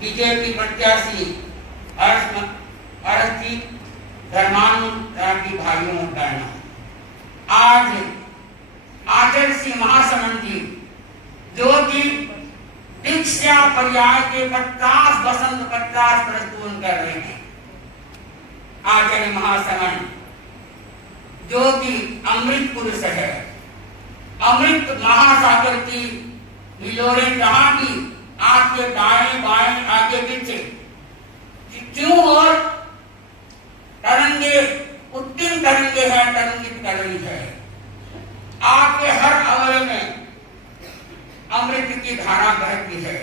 BJP प्रत्याशी अरस्थी धर्मानुरागी भाइयों और बहनों, आज आचार्य श्री महासमंद जी जो कि दीक्षा पर्याय के 50 वसंत 50 प्रस्तुत कर रहे हैं। आचार्य महासमंद जो कि अमृत पुरुष है, अमृत महासागर की हिलोरें जहां भी आपके दाएं बाएं आगे पीछे क्यों और तरंगे उत्तीर्ण तरंगे हैं, तरंगित कर रही है। आपके हर अवयव में अमृत की धारा बहती है।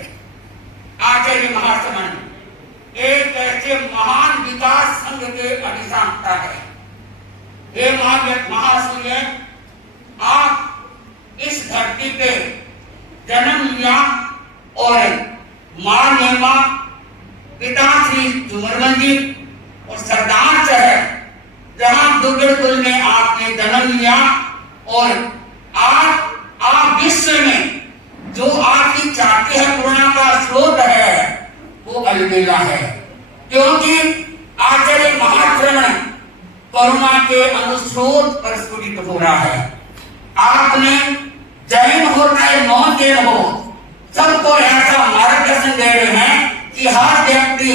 आचार्य महासमंद एक ऐसे महान विकास संघ के अधिष्ठाता है। हे महासूर्य, आप इस धरती पे जन्म लिया और मां ने मां पिता श्री झुमरमल जी और सरदार शहर जहां दुर्गुल में आपने जन्म लिया और आज आप विश्व में जो आपकी चाहते हैं करुणा का स्रोत है वो अलबेला है, क्योंकि आचार्य महाश्रवण करुणा के अनुस्रोत पर स्फुटित हो रहा है। आपने जैन हो चाहे नॉन जैन हो, सबको ऐसा मार्गदर्शन दे रहे हैं कि हर व्यक्ति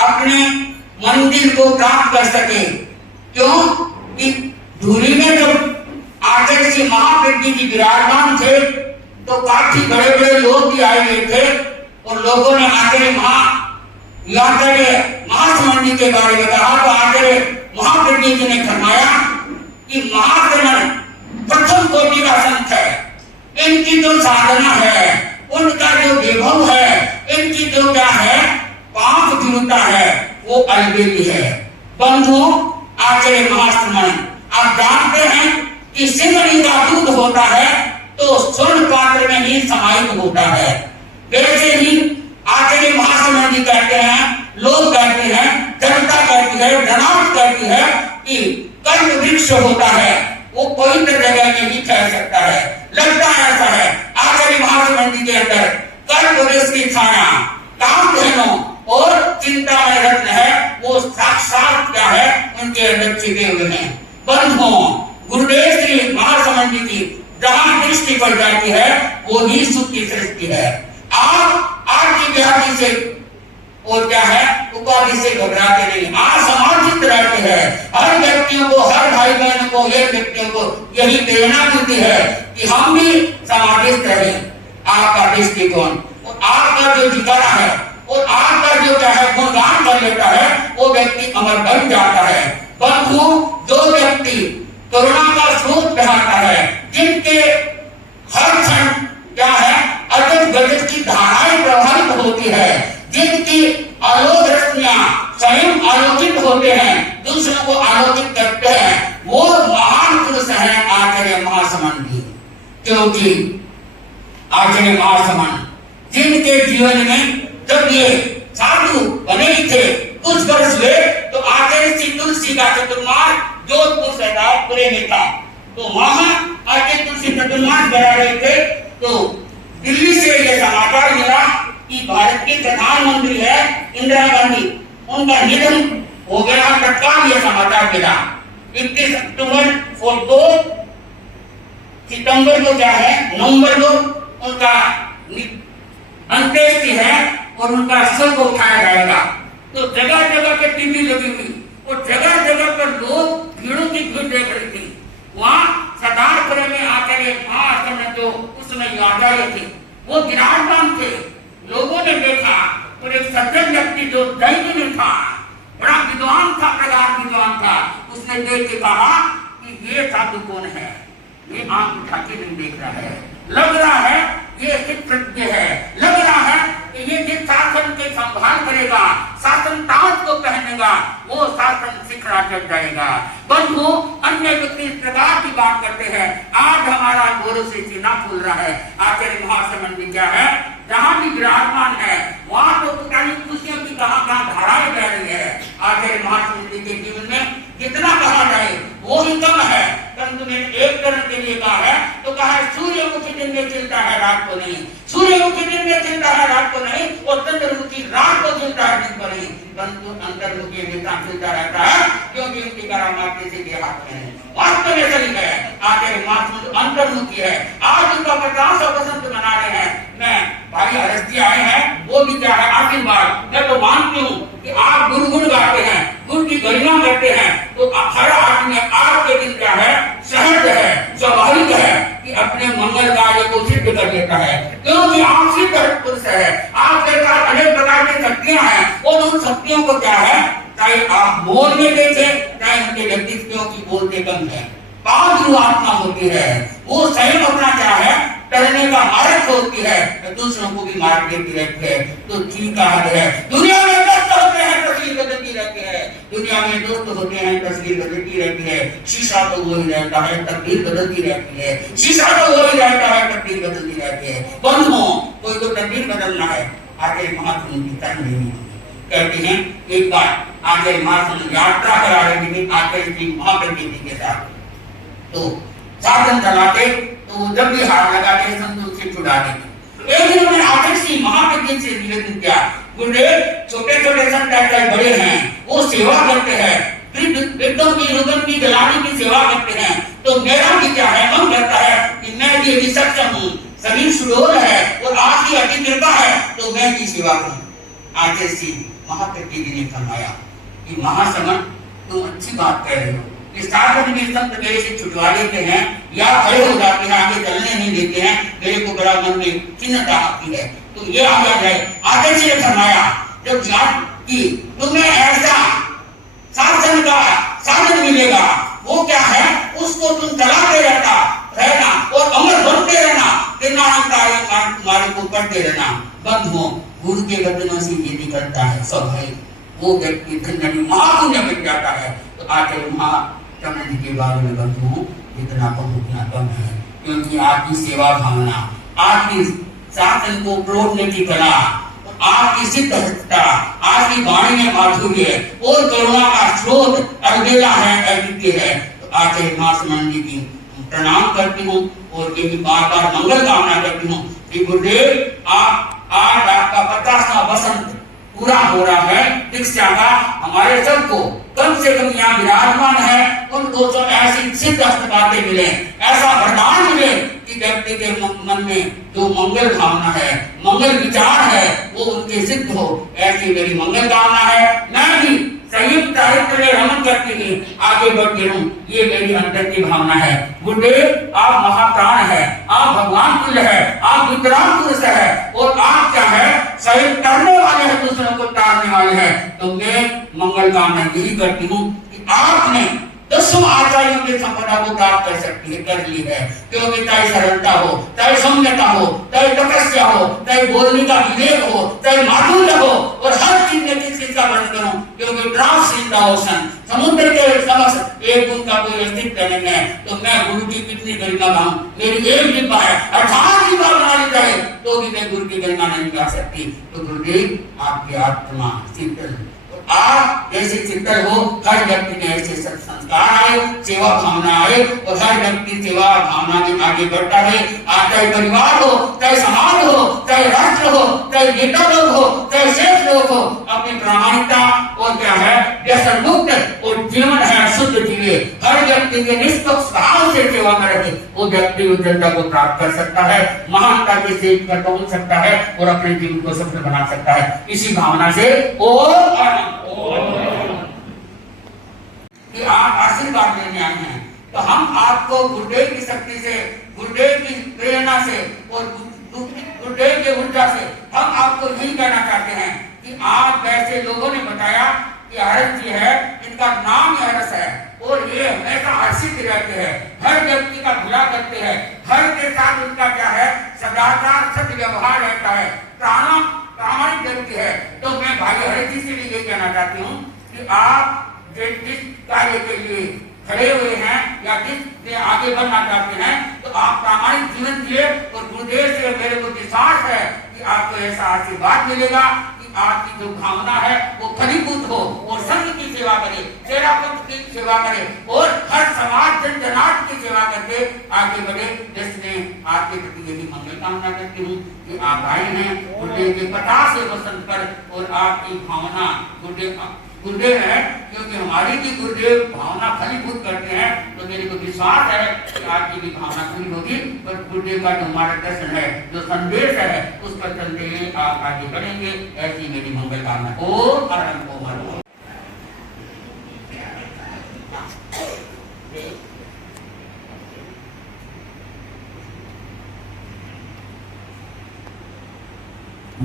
अपने मंदिर को प्राप्त कर सके। क्यों कि धूरी में जब आचार्य श्री महाप्रज्ञ जी विराजमान थे तो काफी बड़े बड़े लोग भी आए हुए थे और लोगों ने आचार्य महासमंद जी के बारे में कहा तो आचार्य महाप्रज्ञ जी ने फरमाया कि महाश्रवण प्रथम कोटि का संत है, इनकी जो साधना है, उनका जो वैभव है, इनकी जो क्या है पाप दृढ़ता है वो अलबेली है। बंधुओं, आचार्य महाश्रवण आप जानते हैं कि सिमरनी का दूध होता है तो स्वर्ण पात्र में ही समाहित होता है। वैसे ही आचार्य महाश्रवण जी कहते हैं, लोग कहते हैं, जनता कहती है, जनाब कहती है कि कल्प वृक्ष होता है वो कोई जगह में नहीं ठहर सकता है। लगता ऐसा है आचार्य महाश्रवण जी के अंदर कल्प वृक्ष की छाया, काम धैर्यों और चिंता में रत्न है, वो साक्षात क्या है उनके अंदर छिपे हुए हैं। बंधुओं, गुरुदेव श्री महासमंद जी की जहां दृष्टि पड़ जाती है वो ही सुख की सृष्टि है। आप आपकी व्याधि से और क्या है उपाधि से घबराते नहीं, आप समाजित रहते हैं। हर व्यक्तियों को, हर भाई बहन को, ये व्यक्तियों को यही प्रेरणा मिलती है कि हम भी समाजित रहें। आपका दृष्टिकोण और आपका जो जिगरा है और आपका जो क्या है गुणगान कर लेता है वो व्यक्ति अमर बन जाता है। बंधु, जो व्यक्ति करुणा का स्रोत बहाता है, जिनके हर क्षण क्या है अजब गजब की धाराएं प्रवाहित होती है, जिनकी आलोक रश्मियां स्वयं आलोकित होते हैं, दूसरों को आलोकित करते हैं, वो महान पुरुष है आचार्य महासमंद जी। क्योंकि आचार्य महासमंद जिनके जीवन में जब ये साधु बने थे कुछ वर्ष हुए तो आचार्य श्री तुलसी का चतुर्मास जोधपुर सरदारपुरे में था, तो वहां आचार्य तुलसी चतुर्मास बना रहे थे तो दिल्ली से ये समाचार मिला कि भारत की प्रधानमंत्री है इंदिरा गांधी, उनका निधन हो गया। तत्काल ये समाचार मिला 21 अक्टूबर और 2 सितंबर को क्या है नवंबर को उनका अंत्येष्टि है और उनका शव को उठाया जाएगा। तो जगह जगह पे टीवी लगी हुई और जगह जगह पर लोग भीड़ों की भीड़ देख रही थी। वहाँ सरदारपुरे में आचार्य महासमंद जो उसमें आचार्य थे वो विराजमान थे। लोगों ने देखा और एक सज्जन व्यक्ति जो दैव में था, बड़ा विद्वान था, प्रगाढ़ विद्वान था, उसने देख के कहा कि ये साधु कौन है, ये आंख उठा के नहीं देख रहा है, लग रहा है ये चित्रज्ञ है, लग रहा है कि ये जिस शासन के संभाल करेगा, शासन ताज को पहनेगा, वो शासन शिखरा चढ़ जाएगा। बंधु, अन्य व्यक्ति इस प्रकार की बात करते हैं। आज हमारा गौरव से सीना खुल रहा है। आचार्य महासमंद जी क्या है जहां भी विराजमान है वहां तो पता नहीं खुशियों की कहां धाराएं बह रही है। आचार्य महासमंद जी के जीवन में जितना कहा जाए वो ही कम है, परंतु ने एक तरह के लिए कहा है तो कहा है सूर्यमुखी दिन में चिंता है रात को नहीं, सूर्यमुखी दिन में चिंता है रात को नहीं और चंद्रमुखी रात की क्या है आशीर्वाद। मैं तो मानती हूँ कि आप गुण गाते हैं, गुण की गरिमा करते हैं, तो हर आदमी आज के दिन क्या है, सहज है, स्वाभाविक है कि अपने मंगल कार्य को सिद्ध कर देता है, क्योंकि आप सिद्ध पुरुष है, आपके पास अनेक प्रकार की शक्तियां हैं, और उन शक्तियों को क्या है, चाहे आप मोल में देखे, चाहे उनके व्यक्तित्व की बोलते कम है, पावक आत्मा होती है, वो स्वयं अपना क्या है करने का मार्ग होती है, दूसरों को भी मार्ग देती रहती है। तो ठीक है, दुनिया में दोस्त होते हैं तस्वीर बदलती रहती है, दुनिया में दोस्त होते हैं तस्वीर बदलती रहती है, शीशा तो वही रहता है, तस्वीर बदलती रहती है, शीशा तो वही रहता है, तस्वीर बदलती रहती है। बंधुओं, कोई तो तस्वीर बदलना है, आगे महात्मा की तरह नहीं कहते हैं। एक बार आगे महात्मा यात्रा करा रही थी आगे की महाप्रति के साथ, तो साधन चलाते तो जब भी हाथ लगाते संतोष से छुड़ा देते। एक दिन मैंने आखिर से महाप्रज्ञ से निवेदन किया, गुरुदेव छोटे छोटे संत चाहे बड़े हैं, वो सेवा करते हैं, वृद्धों की रुदन की जलाने की सेवा करते हैं, तो मेरा भी क्या है, मन करता है कि मैं भी यदि सक्षम हूँ, शरीर सुडौल है और आपकी अति कृपा है, तो मैं भी सेवा करूँ। आखिर से महाप्रज्ञ जी ने फरमाया कि महासमन तुम अच्छी बात कह रहे हो, इस साधन में संत मेरे से छुटवा लेते हैं या खड़े हो जाते हैं, आगे चलने नहीं देते हैं, मेरे को बड़ा मन में चिन्हता आती है, तो ये आ जाए। आगे से फरमाया जब जान कि तुम्हें ऐसा शासन का साधन मिलेगा, वो क्या है, उसको तुम चलाते रहना और अमर बनते रहना, तुम्हारे को करते रहना। बंधुओं, गुरु के वचनों से ये निकलता है स्वाभाविक, वो व्यक्ति धन्य महापुण्य बन जाता है। तो आखिर महाचंद्र जी के बारे में बंधुओं इतना पहुंचना कम है, क्योंकि आपकी सेवा भावना, आपकी शासन को तोड़ने की कला, आपकी सिद्धता, आपकी वाणी में माधुर्य और करुणा का स्रोत अलबेला है, अद्वितीय है। तो आखिर मां सुमन जी की प्रणाम करती हूँ और यही बार बार मंगल कामना करती हूँ कि गुरुदेव आज आपका 50वां वसंत पूरा हो रहा है दीक्षा का, हमारे सबको कम से कम यहाँ विराजमान है उनको तो ऐसी सिद्ध बातें मिले, ऐसा वरदान मिले कि व्यक्ति के मन में जो मंगल भावना है, मंगल विचार है, वो उनके सिद्ध हो, ऐसी मेरी मंगल कामना है। मैं भी संयुक्त साहित्य में रमन करती हुई आगे बढ़ती हूँ, ये मेरी अंदर की भावना है। गुरुदेव आप महाप्राण है, आप भगवान तुल्य है, आप विक्रांत पुरुष है और आप क्या है, सहयोग करने वाले हैं, दूसरों को टालने वाले हैं। तो मैं मंगल कामना यही करती हूँ कि आपने 10 आचार्यों की संपदा को प्राप्त कर ली है, क्योंकि चाहे सरलता हो, चाहे सौम्यता हो, चाहे तपस्या हो, चाहे बोलने का विवेक हो, चाहे माधुर्य हो, और हर चीज में किसी का वर्णन करूं, क्योंकि ड्राफ्ट इन द ओशन, समुद्र के समक्ष एक गुण का कोई अस्तित्व नहीं है। तो मैं गुरु की कितनी गरिमा गाऊं, मेरी एक डिब्बा है, 18 डिब्बा बना ली जाए तो भी मैं गुरु की गरिमा नहीं गा सकती। तो गुरुदेव आपकी आत्मा शीतल, आप जैसे चिंतन हो, हर व्यक्ति में ऐसे संस्कार आए, सेवा भावना आए और हर व्यक्ति सेवा भावना में आगे बढ़ता है। चाहे परिवार हो, चाहे समाज हो, चाहे राष्ट्र हो, चाहे नेता लोग हो, चाहे शेष लोग हो, अपनी प्रामाणिकता और क्या है व्यसन मुक्त और जीवन है शुद्ध जीवे, हर व्यक्ति के निष्पक्ष भाव से सेवा में रहे, वो व्यक्ति उज्जवलता को प्राप्त कर सकता है, महानता के सेज पर पहुंच सकता है और अपने जीवन को सफल बना सकता है। इसी भावना से कि आप आशीर्वाद लेने आए हैं, तो हम आपको गुरुदेव की शक्ति से, गुरुदेव की प्रेरणा से और गुरुदेव के ऊर्जा से हम आपको यही कहना चाहते हैं कि आप जैसे लोगों ने बताया कि हर्ष जी है, इनका नाम ही हर्ष है और ये हमेशा हर्षित रहते हैं, हर व्यक्ति का भला करते हैं, हर के साथ उनका क्या है सदाचार सत्य व्यवहार रहता है, प्रामाणिक व्यक्ति है। तो मैं भाई हरि जी से भी ये कहना चाहती हूँ कि आप जिस कार्य के लिए खड़े हुए हैं या जिस आगे बढ़ना चाहते हैं, तो आप प्रामाणिक जीवन जिए और गुरुदेव से मेरे को विश्वास है कि आपको ऐसा आशीर्वाद मिलेगा कि आपकी जो भावना है वो फलीभूत हो और संघ की सेवा करे, सेवापंथ की सेवा करे और हर समाज जन जनार्द की सेवा करके आगे बढ़े। जिसने आपके प्रति यही मंगल कामना करती हूँ कि आप आए हैं गुरुदेव के 50वें वसंत पर और आपकी भावना गुरुदेव गुरुदेव है, क्योंकि हमारी भी गुरुदेव भावना फलीभूत करते हैं, तो मेरे को विश्वास है कि आपकी भी भावना पूरी होगी। पर गुरुदेव का जो मार्गदर्शन है, जो संदेश है, उस पर चलते हुए आप आगे बढ़ेंगे, ऐसी मेरी मंगल कामना। ओम अरहं ओम अरहं।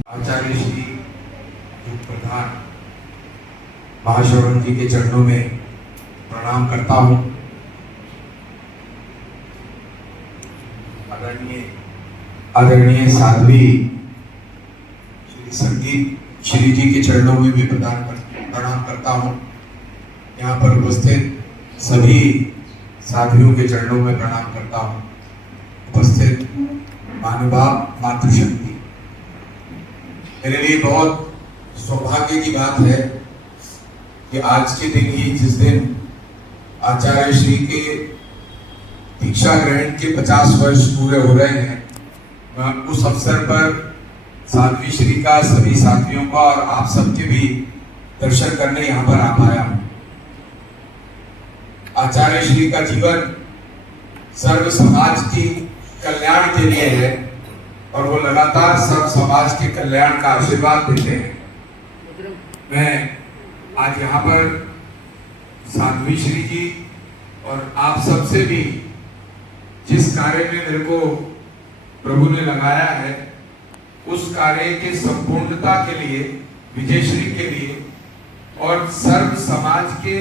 आचार्य श्री प्रधान महाश्रवण जी के चरणों में प्रणाम करता हूँ। आदरणीय साध्वी श्री संगीत श्री जी के चरणों में भी प्रणाम करता हूँ। यहाँ पर उपस्थित सभी साध्वियों के चरणों में प्रणाम करता हूँ। उपस्थित महानुभाव, मातृशक्ति, मेरे लिए बहुत सौभाग्य की बात है कि आज के दिन ही, जिस दिन आचार्य श्री के दीक्षा ग्रहण के 50 वर्ष पूरे हो रहे हैं, मैं उस अवसर पर साध्वी श्री का, सभी साथियों का और आप सबके भी दर्शन करने यहाँ पर आ पाया हूँ। आचार्य श्री का जीवन सर्व समाज की कल्याण के लिए है और वो लगातार सब समाज के कल्याण का आशीर्वाद देते हैं। मैं आज यहाँ पर साध्वी श्री जी और आप सबसे भी जिस कार्य में मेरे को प्रभु ने लगाया है, उस कार्य के संपूर्णता के लिए, विजयश्री के लिए और सर्व समाज के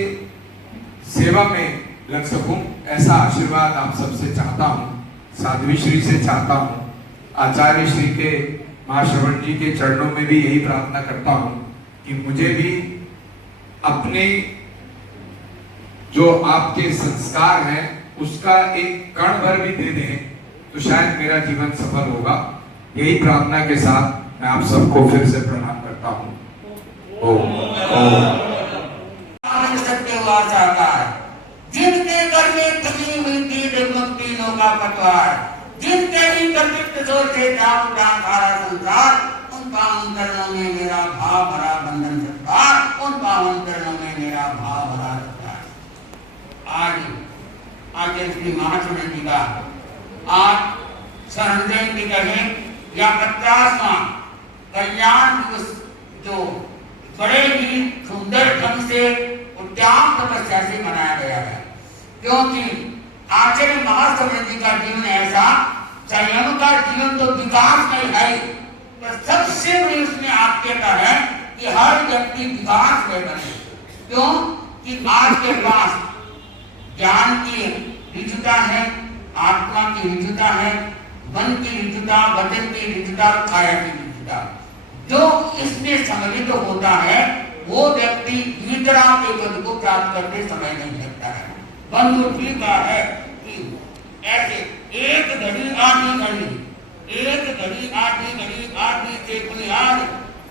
सेवा में लग सकूं, ऐसा आशीर्वाद आप सबसे चाहता हूं, साध्वी श्री से चाहता हूं। आचार्य श्री के महाश्रवण जी के चरणों में भी यही प्रार्थना करता हूं कि मुझे भी अपने जो आपके संस्कार हैं उसका एक कण भर भी दे दें तो शायद मेरा जीवन सफल होगा। यही प्रार्थना के साथ मैं आप सबको फिर से प्रणाम करता हूं। जिनके घर में खुली हुई थी जगमग तीनों का पतवार, जिनके ही कल्पित सोचे जाप उठान सारा संसार, उन पावन चरणों में मेरा भाव भरा बंधन सत्कार, उन पावन चरणों में मेरा भाव भरा सत्कार। आज आचार्य श्री महाश्रवण जी का आज सहस्त्रजयंती कहें या 50वां कल्याण दिवस, जो बड़े ही सुंदर ढंग से उद्यान तपस्या से मनाया गया है, क्योंकि आचार्य महाश्रवण जी का जीवन ऐसा, संयम का जीवन तो विकास में है, पर सबसे बड़ी उसमें आत्मीयता है कि हर व्यक्ति विकास में बने। क्यों कि आपके पास ज्ञान की ऋजुता है, आत्मा की ऋजुता है, मन की ऋजुता, वचन की ऋजुता, काया की ऋजुता। जो इसमें सम्मिलित होता है वो व्यक्ति निद्रा के पद को प्राप्त करते समय नहीं लगता है। बंधु ठीक है कि ऐसे एक घड़ी आधी घड़ी, एक घड़ी आधी घड़ी आधी से बुनियाद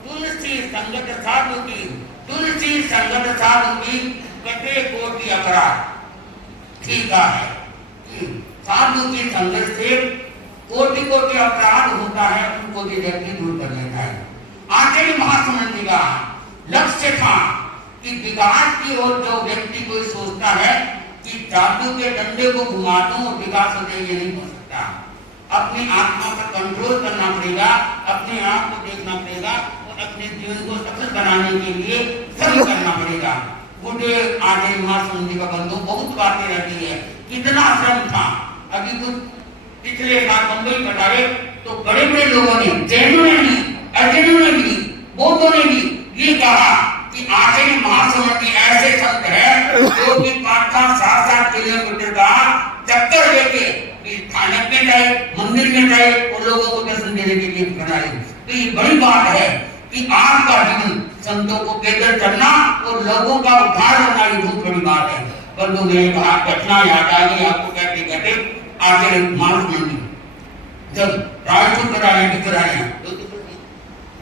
तुलसी संगत साधु की, तुलसी संगत साधु की कटे कोटि अपराध। ठीक है कि साधु की संगत से कोटि कोटि अपराध होता है, उनको भी व्यक्ति दूर कर लेता है। आचार्य महाश्रवण जी का लक्ष्य था कि विकास की ओर जो व्यक्ति कोई सोचता है कि जादू के डंडे को घुमा दूं और विकास हो जाए, ये नहीं हो सकता। अपनी आत्मा पर कंट्रोल करना पड़ेगा, अपने आप को देखना पड़ेगा और अपने जीवन को सफल बनाने के लिए सब करना पड़ेगा। बुढ़े आचार्य महाश्रवण जी का बंधु बहुत बातें रहती है, कितना श्रम था। अभी कुछ पिछले साल बंबई पटारे तो बड़े बड़े लोगों ने, जैनों ने भी, अर्जुनों ने भी, बौद्धों ने भी ये कहा कि आचार्य महाश्रवण जी ऐसे संत है जो कि 5-7 किलोमीटर का चक्कर लेके थाने में जाए, मंदिर में जाए और लोगों को दर्शन देने के लिए बनाए। तो ये बड़ी बात है कि आपका जीवन संतों को पैदल चलना और लोगों का उद्धार करना, ये बहुत बड़ी बात है। बंधु ने कहा, घटना याद आ गई आपको कहते कहते। आचार्य महाश्रवण जी जब राजपुर कराए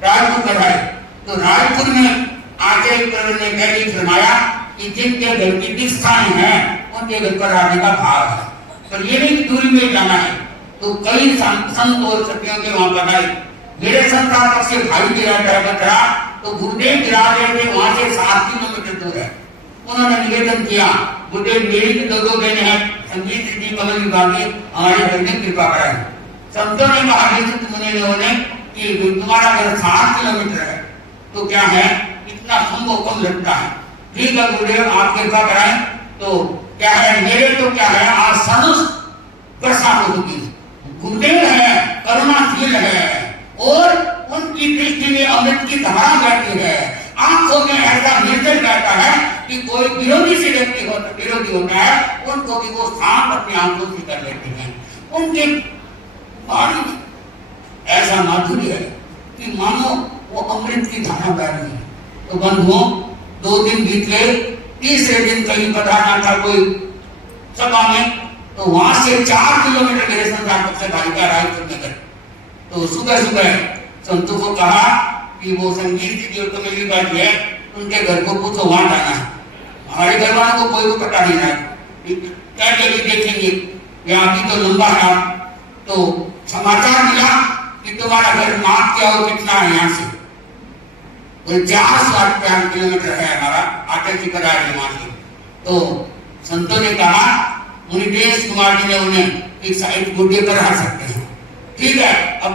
राजपुर कराए तो राजपुर में आचार्य प्रभु ने पहले फरमाया कि जिनके घर की दिशाएं हैं उनके घर पर आने का भाव है, पर ये नहीं दूरी में जाना है। तो कई संत और सत्यों के वहां पर आए, मेरे संतान से भाई मेरा ड्राइवर रहा तो गुरुदेव विराजे थे वहां से 7 किलोमीटर दूर है। उन्होंने निवेदन किया, गुरुदेव मेरी भी 2 बहनें हैं, संगीत जी कमल विभागी, हमारे घर में कृपा करें। संतों ने कहा मुनि कि तुम्हारा घर 7 किलोमीटर है, तो क्या है इतना संभव कम लगता है। ठीक है गुरुदेव आप कृपा कराएं। तो क्या है मेरे तो क्या है आज सनुष वर्षा होगी। गुरुदेव है, करुणाशील है और उनकी दृष्टि में अमृत की धारा बहती है, आंखों में ऐसा निर्जल बहता है कि कोई विरोधी से व्यक्ति विरोधी होता है उनको भी वो शांत अपनी आंखों से कर लेते हैं। उनके वाणी में ऐसा माधुर्य है कि मानो वो अमृत की धारा बह रही है। तो बंधुओं 2 दिन बीत गए, तीसरे दिन कहीं पधारना था कोई सभा में, तो वहां से 4 किलोमीटर मेरे संस्थापक से बालिका रायपुर नगर। तो सुबह सुबह संतों को कहा कि वो संगीत की जो मेरी बात है उनके घर को पूछो वहां जाना है। हमारे घर वालों को कोई को पता नहीं है, क्या जगह देखेंगे यहाँ की तो लंबा है। तो समाचार मिला कि तुम्हारा घर माप क्या हो कितना है यहाँ से, 4 किलोमीटर है हमारा आटे की कदार है वहां से। तो संतों ने कहा मुनिदेश कुमार जी ने उन्हें एक साइड गुड्डे पर रख सकते हैं। ठीक है, अब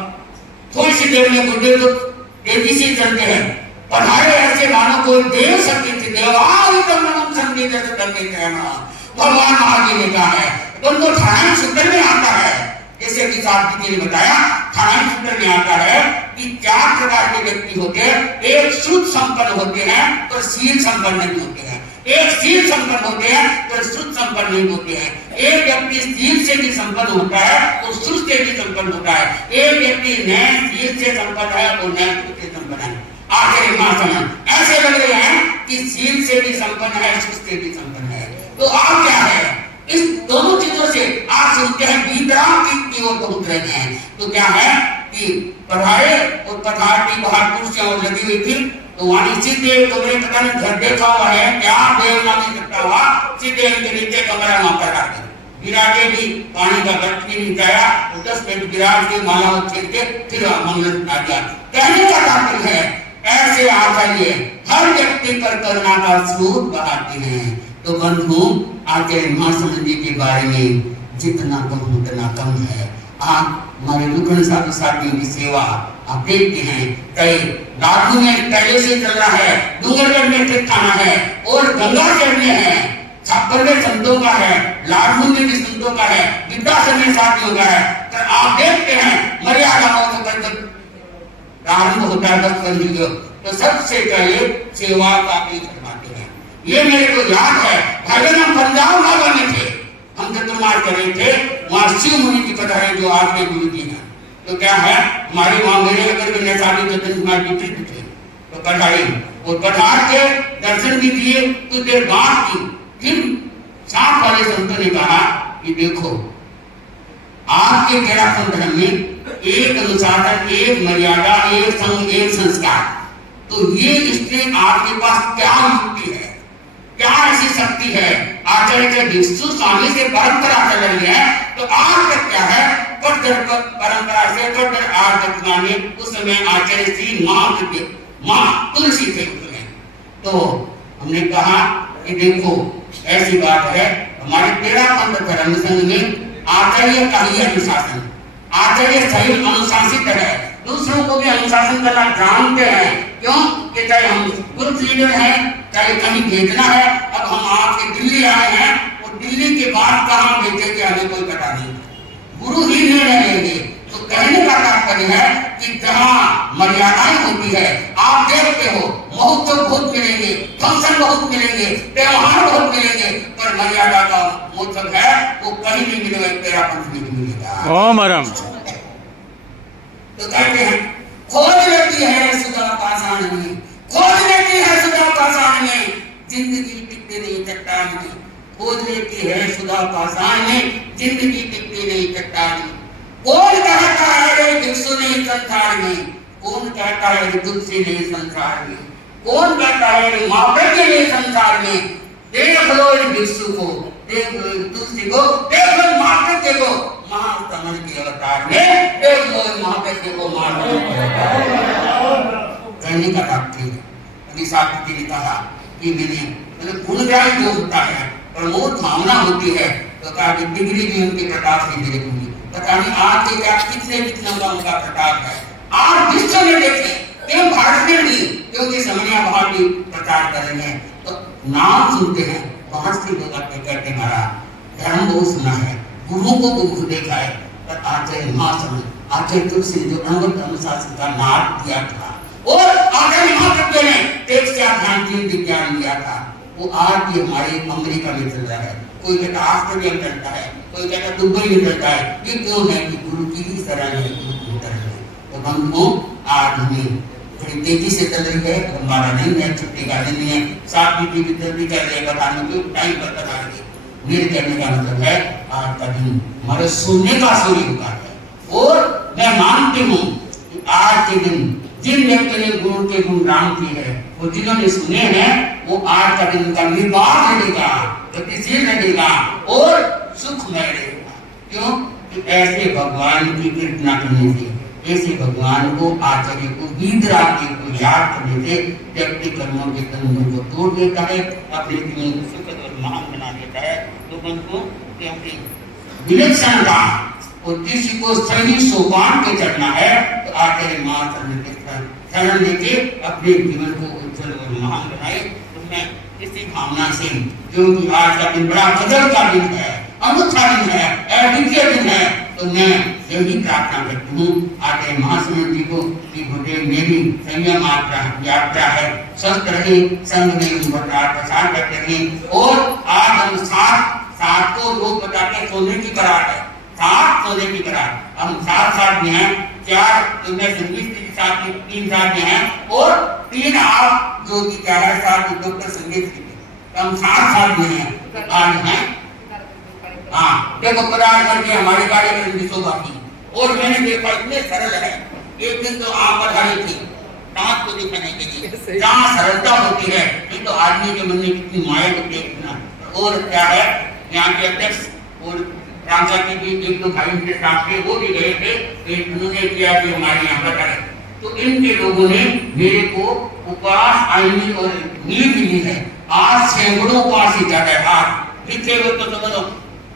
थोड़ी सी देर में गुड्डे तो तेजी से चलते हैं, पढ़ाए ऐसे मानो कोई देव शक्ति थी, देवादितम संगीत जैसे करके कहना भगवान महादेव ने कहा है। तो उनको ठाण सूत्र में आता है, जैसे कि साहब जी ने बताया ठाण सूत्र में आता है कि 4 प्रकार के व्यक्ति होते हैं। एक शुद्ध संपन्न होते हैं तो शील संपन्न नहीं होते हैं, एक शील संपन्न होते हैं तो शुद्ध संपन्न नहीं होते हैं। एक व्यक्ति शील से भी संपन्न होता है वो शुद्ध से भी संपन्न होता है, एक व्यक्ति नए शील से संपन्न है वो नए शुद्ध से संपन्न है। आखिर महासमन ऐसे लग रहे हैं कि शील से भी संपन्न है शुद्ध से भी संपन्न है। तो आप क्या है इस दोनों चीजों से आप सुनते हैं वितराग की ओर पहुंच रहे हैं। तो क्या है कि पढ़ाए और पठार की बाहर कुर्सियां लगी हुई थी, तो वहां सीधे कमरे पता नहीं घर देखा हुआ है क्या देव नाम नहीं सकता हुआ, सीधे उनके नीचे कमरा वहां पर आ गया। विराजे भी पानी का बट भी नहीं जाया, 10 मिनट विराज के माला छेद के फिर मंगल आ गया। कहने का तात्पर्य है ऐसे आ जाइए, हर व्यक्ति पर करुणा का स्रोत बहाते हैं। तो बंधु आचार्य महासमन जी के बारे में जितना कम उतना कम है। आप हमारे रुकन साधु साथियों की सेवा आप देखते हैं, कई रातों में पहले से चल रहा है, डूंगरगढ़ में ठिकाना है और गंगा चढ़ने हैं, छापर में संतों का है, लाडमुंड में भी संतों का है, विद्यासन में साथियों का है। तो आप देखते हैं मर्यादाओं से प्रारंभ होता है 10 बजे, तो सबसे पहले सेवा का करवाते हैं। ये मेरे को याद है, पहले हम पंजाब नगर में थे, हम चतुर्मास कर रहे थे, वहां शिव मुनि की कथा है जो आज के गुरु जी हैं। तो क्या है हमारे वहां मेरे अगर के नेताजी चतुर्थ कुमार जी थे, तो पढ़ाई और पठार के दर्शन भी दिए। कुछ देर बाद की फिर साथ वाले संतों ने कहा कि देखो आपके केराखंड धर्म में एक अनुशासन, एक मर्यादा, एक संग, एक संस्कार, तो ये इसमें आपके पास क्या युक्ति है, क्या ऐसी शक्ति है? आचार्य के भिक्षु स्वामी से परंपरा चल रही है, तो आज तक क्या है परंपरा से आज तक माने उस समय आचार्य श्री माँ तुलसी थे उसमें। तो हमने कहा कि देखो ऐसी बात है, हमारे तेरापंथ धर्म संघ में आचार्य का ही अनुशासन, आचार्य सही अनुशासित है, दूसरों को भी अनुशासन करना जानते हैं। क्यों कि चाहे हम ग्रुप लीडर हैं, चाहे कहीं भेजना है, अब हम आपके दिल्ली आए हैं और दिल्ली के बाद कहाँ भेजेंगे हमें कोई पता नहीं, गुरु ही निर्णय लेंगे। तो कहने का तात्पर्य है कि जहाँ मर्यादाएं होती है, आप देखते हो महोत्सव बहुत मिलेंगे, फंक्शन बहुत मिलेंगे, त्योहार बहुत मिलेंगे, पर मर्यादा का महोत्सव है वो कहीं नहीं मिलेगा, तेरा पंथ नहीं मिलेगा। ओम हरम। तो कहते हैं खोज लेती है सुधा पाषाण में, खोज लेती है सुधा पाषाण में, जिंदगी टिकती नहीं चट्टान में, खोज लेती है सुधा पाषाण में, जिंदगी टिकती नहीं चट्टान में। कौन कहता है रे भिक्षु नहीं संसार में, कौन कहता है रे तुलसी नहीं संसार में, कौन कहता है रे महाप्रज्ञ नहीं संसार में। देख लो इन भिक्षु को, देख लो इन तुलसी को, देख लो महाप्रज्ञ को महासमन के अवतार में, देख लो महाप्रज्ञ को महाप्रज्ञ कहने का तात्पर्य सावित्री ने कहा कि मैंने मतलब गुणग्राही जो होता है, प्रमोद भावना होती है, तो कहा कि डिग्री भी उनके प्रताप से मेरे को मिली। पता नहीं आज के क्या कितने उनका प्रताप है। आज विश्व में देखें, क्यों भारत में नहीं, क्योंकि समनिया बाहर भी प्रचार कर रहे हैं, तो नाम सुनते हैं बाहर से लोग आते कहते हमारा धर्म बहुत सुना है, गुरु को बहुत देखा है, पर आचार्य महासमन आचार्य तुलसी जो अनवरत अनुशासन का नाद दिया था और आचार्य महाप्रज्ञ ने एक से ध्यान तीन विज्ञान दिया था, वो आज भी हमारे अमेरिका में चल रहा है। कोई कहता ऑस्ट्रेलिया में चलता है, कोई कहता दुबई में चलता है। ये क्यों है कि गुरु की ही शरण है, गुरु की शरण है। तो बंधुओं, आज हमें थोड़ी तेजी से चल रही है, हमारा नहीं है, छुट्टी का दिन नहीं है, साथ भी जल्दी कर रहे बताने को टाइम पर बता रहे। मेरे कहने का मतलब है आज का दिन हमारे सुनने का सूर्य होता है और मैं मानती हूँ आज के दिन जिन व्यक्ति ने गुरु के गुणगान किए हैं, वो जिन्होंने सुने हैं, वो आज का दिन का निर्वाह रहेगा, गतिशील रहेगा और सुखमय रहेगा। क्यों? कि ऐसे भगवान की कीर्तना करने से, ऐसे भगवान को आचार्य को वीतराग को याद करने से व्यक्ति कर्मों के बंधन को तोड़ देता है, अपने जीवन को सुखद और महान बना देता है। तो बंधुओं, क्योंकि विलक्षण का और किसी को सही सोपान पे चढ़ना है, तो आचार्य शरण लेके अपने जीवन को उज्जवल और महान बनाए। तो मैं इसी भावना से, क्योंकि आज का दिन बड़ा गजब का दिन है, अनूठा दिन है, अद्वितीय दिन है, तो मैं यही प्रार्थना करती हूँ आचार्य महासमन जी को कि गुरुदेव मेरी संयम यात्रा है, स्वस्थ रहे, संग में प्रसार करते रहे। और आज हम साथ को लोग बताते हैं सोने की करार है, साथ सोने की करार, हम साथ में हैं, 4 संगीत के साथ में 3 साथ में हैं और 3 आप जो कि 11 साल डॉक्टर संगीत की, हम साथ में हैं। तो आज हैं, हाँ देखो प्रयास करके हमारे कार्यक्रम की शोभा की। और मैंने देखा इतने सरल है, एक दिन तो आप बधाई थी दांत को दिखाने के लिए, जहाँ सरलता होती है, नहीं तो आदमी के मन में कितनी माया को देखना। और क्या है, यहाँ के अध्यक्ष और राजा के भी 1-2 भाई उनके साथ थे, वो भी गए थे, एक उन्होंने किया कि हमारे यहाँ पर करें। तो इनके लोगों ने मेरे को उपवास आईनी और नींद ली है। आज सैकड़ों उपवास ही जाता है, आज पीछे वो तो समझो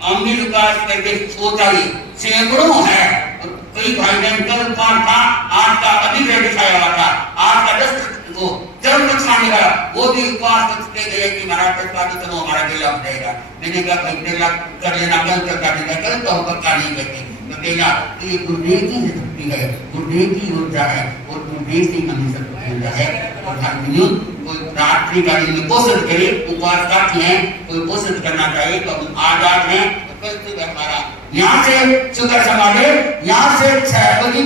अमीर उपवास करके सोचा ही सैकड़ों है। कई भाई बहन कल उपवास था, आज का अधिक दिखाया हुआ था, आज का 10 को जब नुकसान का वो भी उपवास करते गए कि महाराज का भी चलो हमारा दिल लग जाएगा। मैंने कहा भाई दिल कर लेना, कल कर देगा, कल तो पक्का नहीं करते तो देगा। तो ये गुरुदेव की शक्ति है, गुरुदेव की ऊर्जा है और गुरुदेव से हमें सब ऊर्जा है। और भाइयों, कोई रात्रि का दिन कोशिश करे, उपवास करते हैं, कोई कोशिश करना चाहिए तो हम आजाद हैं। तो कल से हमारा यहाँ से शुक्र समाधि, यहाँ से 6 बजे